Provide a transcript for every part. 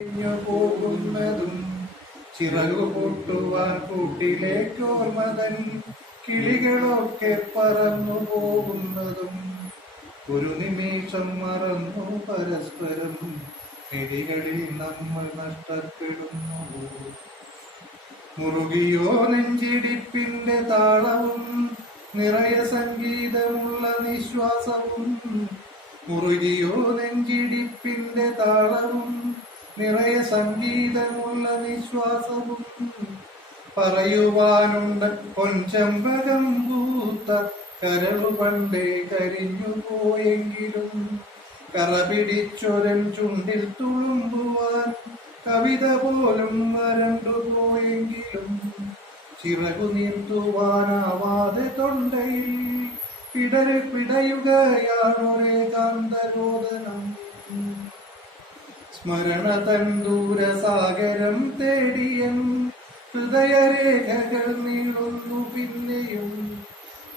പോകുന്നതും ചിറകു പൊട്ടുവാൻ കൂട്ടിലേക്കോർമതൻ കിളികളൊക്കെ പറന്നു പോകുന്നതും ഒരു നിമിഷം മറന്നു പരസ്പരം മിഴികളിൽ നമ്മൾ നഷ്ടപ്പെടുന്നു. മുറുകിയോ നെഞ്ചിടിപ്പിന്റെ താളവും നിറയെ സംഗീതമുള്ള നിശ്വാസവും, മുറുകിയോ നെഞ്ചിടിപ്പിന്റെ താളവും നിറയെ സംഗീതമുള്ള നിശ്വാസവും, പറയുവാനുണ്ട് പൊൻചമ്പകം പൂത്ത കരളു പണ്ടേ കരിഞ്ഞു പോയെങ്കിലും, കറപിടിച്ചൊരൻ ചുണ്ടിൽ തുളുമ്പുവാൻ കവിത പോലും വരണ്ടു പോയെങ്കിലും, ചിറകു നീർത്തുവാനാവാതെ തൊണ്ടയിൽ പിടയുകയാണൊരേകാന്തരോദനം. സ്മരണ തൻ ദൂരസാഗരം തേടിയൻ ഹൃദയരേഖകൾ നീളുന്നു പിന്നെയും,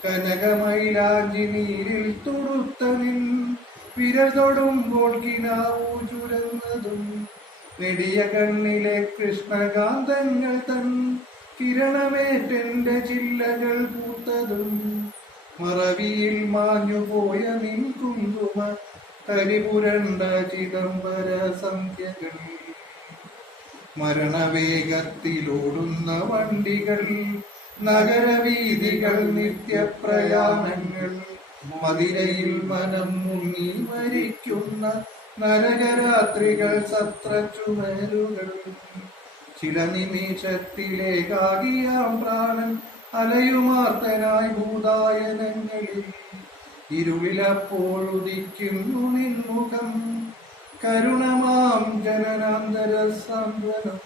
കനകമൈലാഞ്ചി നീരിൽ തുടുത്ത നിൻ വിരൽ തൊടുമ്പോൾ കിനാവു ചുരന്നതും, നെടിയ കണ്ണിലെ കൃഷ്ണകാന്തങ്ങൾ തൻ കിരണമേറ്റെന്റെ ചില്ലകൾ പൂത്തതും, മറവിയിൽ മാഞ്ഞുപോയ നിൻ കുങ്കുമ കരിപുരണ്ട ചിദംബര സംഖ്യകൾ, മരണവേഗത്തിലോടുന്ന വണ്ടികൾ, നഗരവീഥികൾ, നിത്യപ്രയാണങ്ങൾ, മതിരയിൽ മനം മുങ്ങി മരിക്കുന്ന നരകരാത്രികൾ, സത്രച്ചുമരുകൾ, ചില നിമിഷത്തിലേക്കാകിയാം പ്രാണൻ അലയുമാർത്തനായി ഭൂതായനങ്ങളിൽ, ഇരുളിലപ്പോഴുദിക്കുന്നു നിൻമുഖം കരുണമാം ജനനാന്തര സാന്ത്വനം.